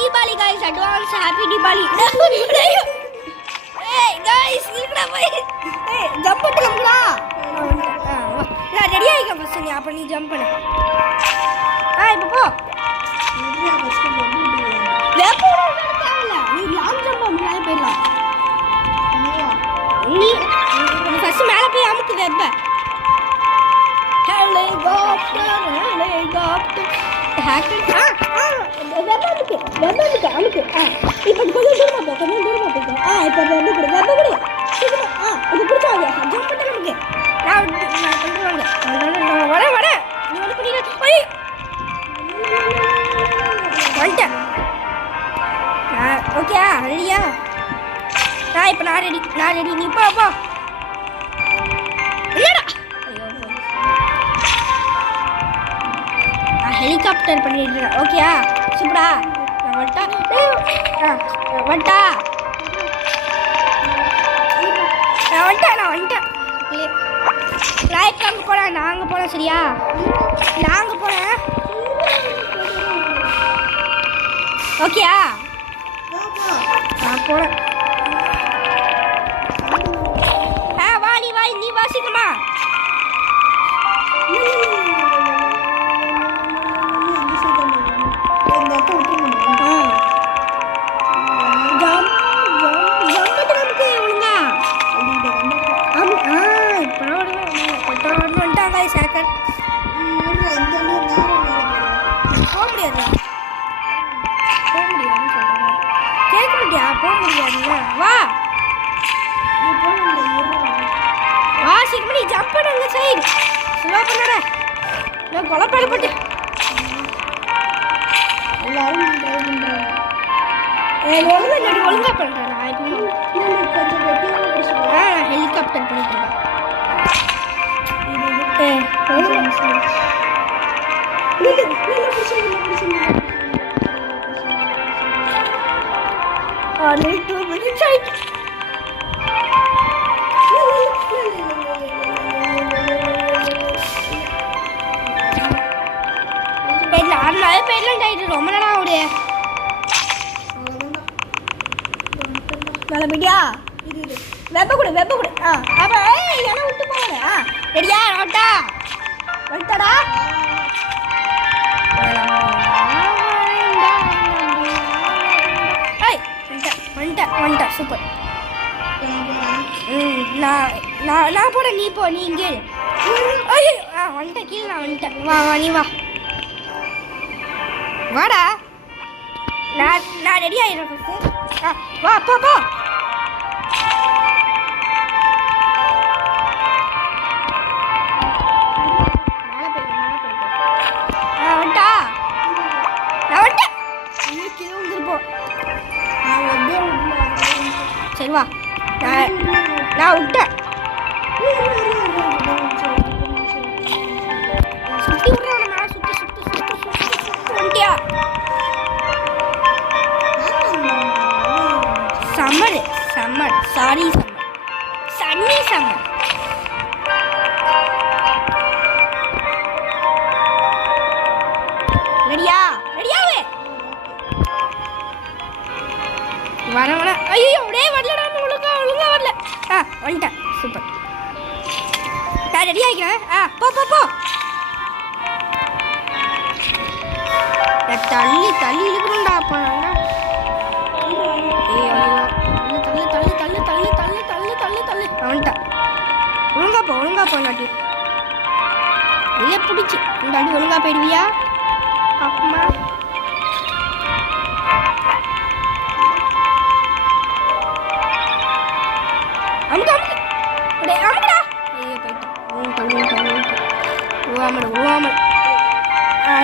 Diwali guys, advance happy Diwali. Hey guys, இருக்கடா போய். ஏய் ஜம்ப் பண்ணலாம்டா. நான் ரெடி ஆயிக்க ஃபர்ஸ்ட் நீ அப்ப நீ ஜம்ப் பண்ணு. இப்போ போ. நீயா ஃபர்ஸ்ட் வெப் தேவல. நீ லாங் ஜம்ப் மேல போயிடலாம். நீ ஃபர்ஸ்ட் மேல போய் அமுக்கு வெப். Helicopter. Hacker. வெப் அமுக்கு. இப்போ கொஞ்சம் தூரமா போ. இப்போ வெப் கொடு. இது பிடிச்சாங்க. ஜம்ப் பண்ண நமக்கு. நான் பண்றேன். வரேன். நீ வந்து பண்ணிடு. ஓய். வந்துட்டேன். ஓகே ரெடியா? நான் ரெடி. நீ போ. இல்லடா. ஹெலிகாப்டர் பண்ணிட்டு ஓகேயா சூப்பரா நான் வந்துட்டேன் ரைட் அங்கே போகிறேன் நாங்கள் போகிறோம் சரியா நாங்கள் போகிறேன் ஓகேயா நான் போகிறேன் வா நீ வாசிக்கமா ஜம்ப் பண்ணுங்க சைடு ஸ்லோ பண்ணற நான் கொலப்பட போட்டு எல்லாரும் ட்ரை பண்றாங்க ஒழுங்கா பண்றேன் நான் இப்போ கொஞ்சம் வெட்டியா பிடிச்சேன் ஹெலிகாப்டர் பண்ணிட்டு இருக்கேன் only 2 minutes ஆயிடுச்சு ரொம்ப நேரம் ஆகுது நல்ல மீடியா வெப்ப கொடு அப்ப என்ன விட்டு போற ரெடியா வந்துட்டாடா வந்துட்டேன் சூப்பர் நான் போட நீ போ நீ இங்கே வந்துட்டேன் கீழே நான் வந்துட்டேன் வா நீ வா வாடா நான் ரெடி ஆயிடுறேன் வா போ வந்துட்டா நான் வந்துட்டேன் கீழே வந்துருப்போம் சரி வா நான் விட்டேன் சுற்றி விட்றேன் நான் சுற்றி வந்துட்டியா சம்மர் சாரி சன்னி சம்மர் ரெடியாவே வர ஐயோ அப்படியே வரலடா ஒழுங்கா வரல வந்துட்டேன் சூப்பர் நான் ரெடி ஆகிக்கிறேன் போ தள்ளி இழுக்கணும்டா அப்போ வந்துட்டேன் ஒழுங்கா போ நாட்டி வெளியே பிடிச்சி இந்த அடி ஒழுங்கா போயிடுவியா பாப்பமா அமுக்கடா ஐயோ போயிட்டேன் ஓவாமல்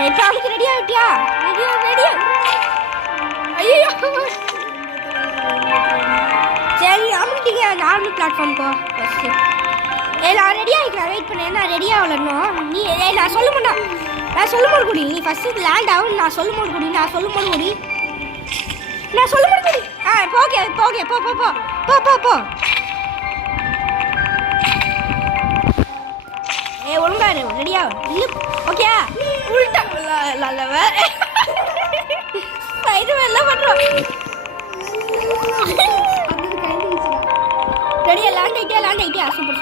எப்போ அமுக்கு ரெடியா விட்டியா ரெடியா ஐயோ சரி அமுக்கிட்டீங்க நார்மல் பிளாட்ஃபார்ம் போ ஃபஸ்ட்டு நான் ரெடி ஆகிக்கிறேன் வெயிட் பண்ணேன் நான் ரெடி ஆகலன்னும் நீ நான் சொல்லும் போது குடி நீ ஃபஸ்ட்டு லேண்ட் ஆகும் நான் சொல்லும் போது குடி ஓகே போ ஒழுங்கா ரெடியா ஓகே உள்டா இது வெள்ள ரெடியா லேண்ட் ஆயிட்டியா சூப்பர்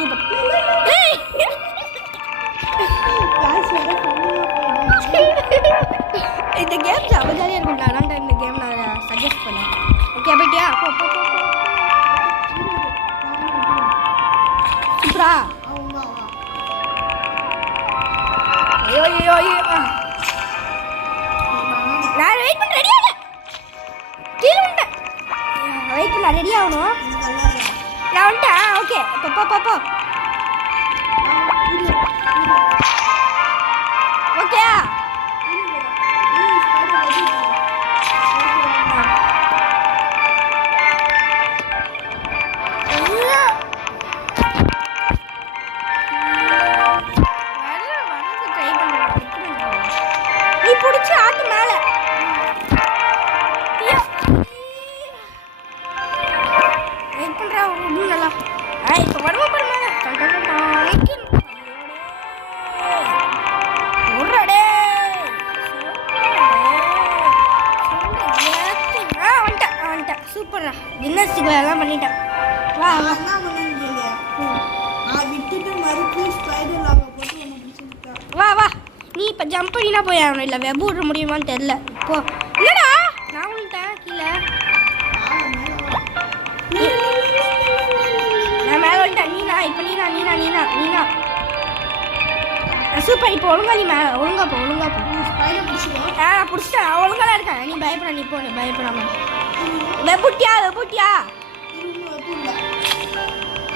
இந்த கேம் ஜாலியாக இருக்கும்டா. அதான் இந்த கேம் நான் சஜஸ்ட் பண்ணேன். ஓகே போயிட்டியா? சூப்பரா. ஐயோ நான் வெயிட் பண்ண ரெடி ஆகல. கீழே வந்துட்டேன். வெயிட் பண்ண ரெடி ஆகணும். நான் வந்துட்டேன். ஓகே போ. ஓகே சூப்பரா ஜிம்னாஸ்டிக் எல்லாம் பண்ணிட்டேன். வா வா நீ இப்போ ஜம்ப் பண்ணினா போய் ஆகணும். இல்லை வெப் விட முடியுமான்னு தெரில. இப்போ இல்லைடா நான் வந்துட்டேன் கீழே. நான் மேலே வந்துட்டேன். இப்போ நீனா சூப்பர். இப்போ ஒழுங்கா நீ மேலே ஒழுங்கா போ. பிடிச்சிட்டேன். ஒழுங்காலாம் இருக்கேன். நீ பயப்பட நீ போ. நீ பயப்படாம வெப்புட்டியா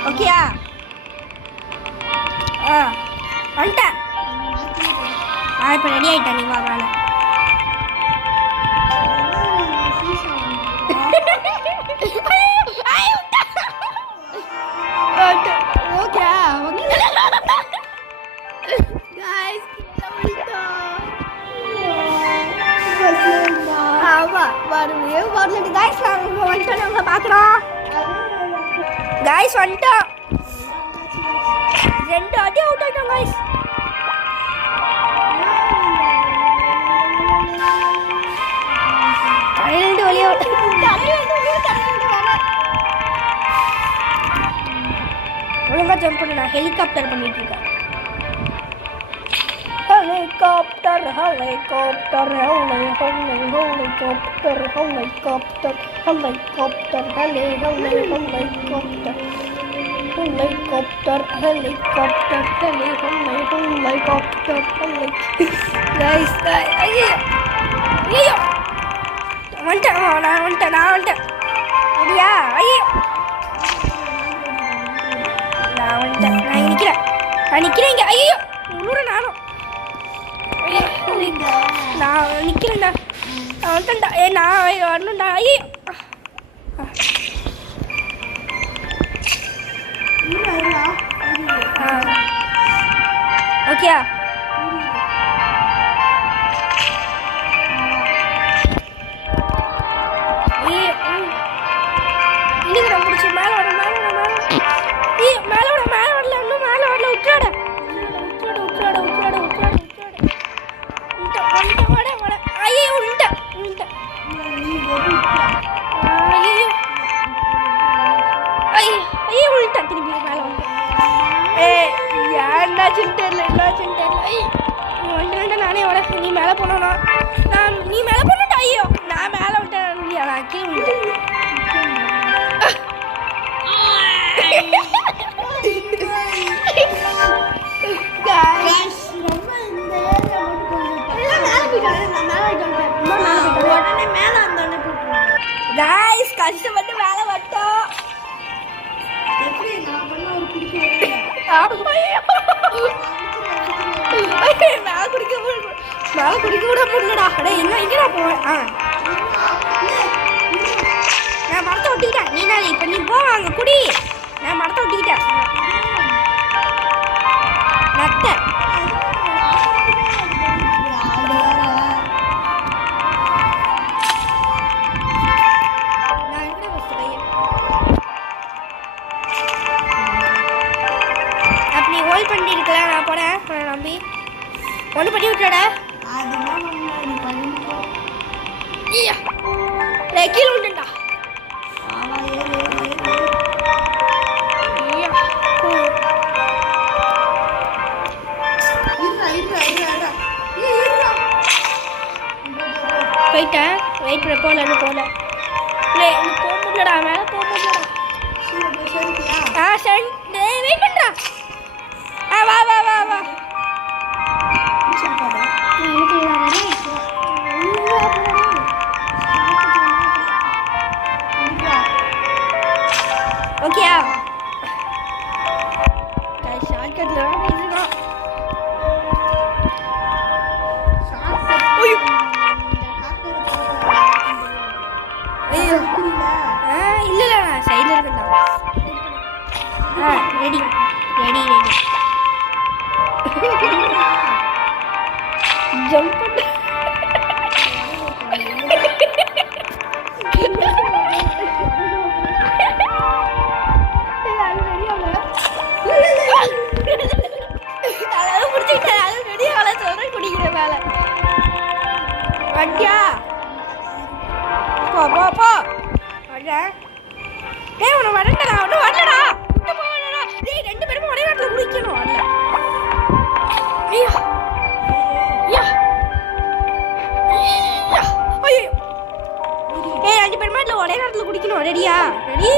ஓகேயா? வந்துட்டேன். இப்போ ரெடி ஆகிட்டேன். நீ வா மேலே. ஓகே गाइस வந்துட்டோம். 2 அடி அவுட் ஆயிட்டோம் गाइस. தலையில வெளிய ஒழுங்கா ஜம்ப் பண்ணு. நான் ஹெலிகாப்டர் பண்ணிட்டு இருக்கேன். Helicopter, helicopter, helicopter, helicopter, helicopter, helicopter, helicopter, helicopter, helicopter, helicopter, guys, ஐயோ நான் வந்துட்டேன். சரியா? ஐயோ நான் வந்துட்டேன். நான் நிக்கிறேன் இங்க. ஐயோ நானும் நான் நிக்கிறேன்டா. நான் வந்துட்டேன்டா. நான் வரணும்டா. ஐயோ ஓகேயா? இன்னைக்கு நான் பிடிச்சி மேலே வரல. இன்னும் மேலே வரல. உட்றாட ஐயோ உள்ட்டேன். ஐயோ உள்ட்டேன். திரும்பி மேலே என்னாச்சுன்னு தெரியல. வந்துட்டேன் நானே. வர நீ மேலே போனோன்னா நீ மேலே போனட்டா. ஐயோ நான் மேலே விட்டேன். நான் கீழே விட்டேன். गाइस கஷ்டப்பட்டு மேலே வந்துட்டோம். மேலே குடிக்க விட முடியலடா. எங்கடா போவேன்? நான் மரத்தை ஒட்டிக்கிட்டேன். இப்போ நீ போவாங்க குடி. நான் மரத்தை ஒட்டிக்கிட்டேன். நட்டை அப்படி ஹோல்ட் பண்ணி இருக்கலாம். நான் போனேன் நம்பி ஒன்று பண்ணி விட்டுறட. கீழே விட்டுட்டா. போயிட்டேன். வெயிட் பண்ண போல போக முடியலடா, மேலே போக முடியலடா. சரி வெயிட் பண்ணுறா. வா வா வா வா. ஓகேயா? ஷார்ட்கட்ல இதுதான். இல்ல நான் சைடுல இருக்கேன். Ready ready ready. ஜம்ப் பண்ணு. வண்டியா போ போ போ. டேய் உன வரண்டடா, ஒன்னும் வரலடா. விட்டு போடா. டேய் ரெண்டு பேரும் ஒரே நேரத்துல குடிக்கணும். வரல. ஐயா ஐயா ஐயா. ஐயோ ஏய் ரெண்டு பேரும் மட்டும் ஒரே நேரத்துல குடிக்கணும். ரெடியா? ரெடி.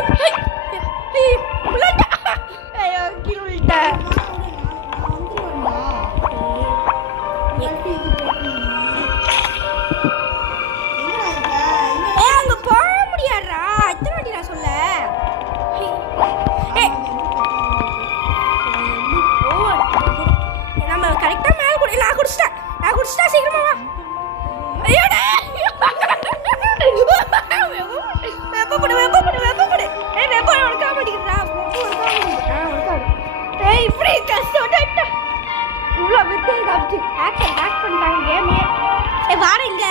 ஐயோ கிருள்டா. நான் குடிச்சிட்டா சீக்கிரமா வா. ஐயோடா வெப்பப்படு வெப்பப்படு வெப்பப்படு. ஏய் வெப்ப உனக்கு காமெடிக்குறா. ஏய் இப்படி கஷ்டப்பட்டு இவ்வளோ வித்து காமிச்சு ஆக்ட் பண்ணிட்டாங்க கேமே. ஏய் வாட இங்க.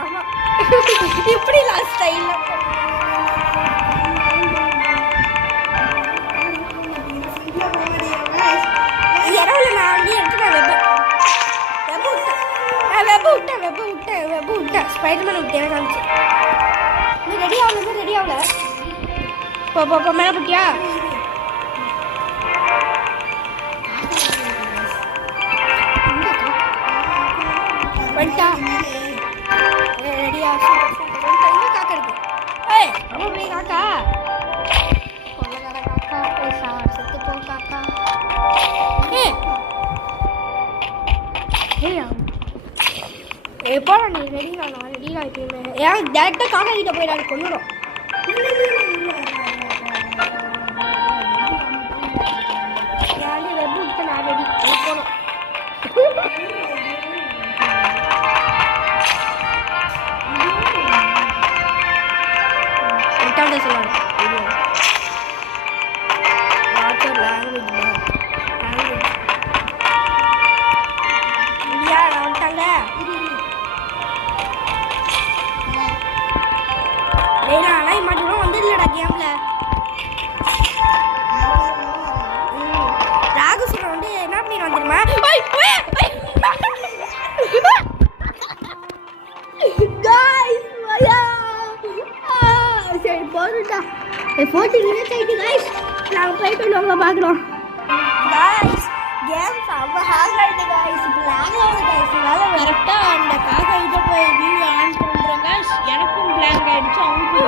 ஆமா இப்படி லாஸ்ட் ஸ்டைல்ல ஸ்பைடர்மேன் விட்டேன் காமிச்சு. நீ ரெடி ஆகல ரெடி ஆகல. போ போ போ மேலே போட்டியா? வந்துட்டா ரெடியா? எங்க காக்கா இருக்கு? ஏய் அம்மா போய் காக்கா கொள்ளக்கார காக்கா. செத்து போ காக்கா. எப்போ நீ ரெடியா? நான் ரெடியா இருக்கேன். ஏன் டேரக்டாக காக்கா கிட்ட போய் நான் கொண்டுடும். யாரு வெப் விட்டு நான் ரெடி போகணும். சொல்லுவாங்க கேம்ல. ராகு சொல்ற வந்து என்ன பண்ணிட்டு வந்துருமா? சரி போதும்டா. 40 minutes ஆயிட்டு guys. நாங்க போயிட்டு வாங்க பார்க்கலாம். guys கேம் ரொம்ப ஹார்ட் ஆயிட்டு guys. பிளாக் ஆகுது guys. இதனால கரெக்ட்டா அந்த காக்கா கிட்ட போய் வீடியோ ஆன் பண்றோம் guys. எனக்கும் பிளாக் ஆயிடுச்சு. அவங்க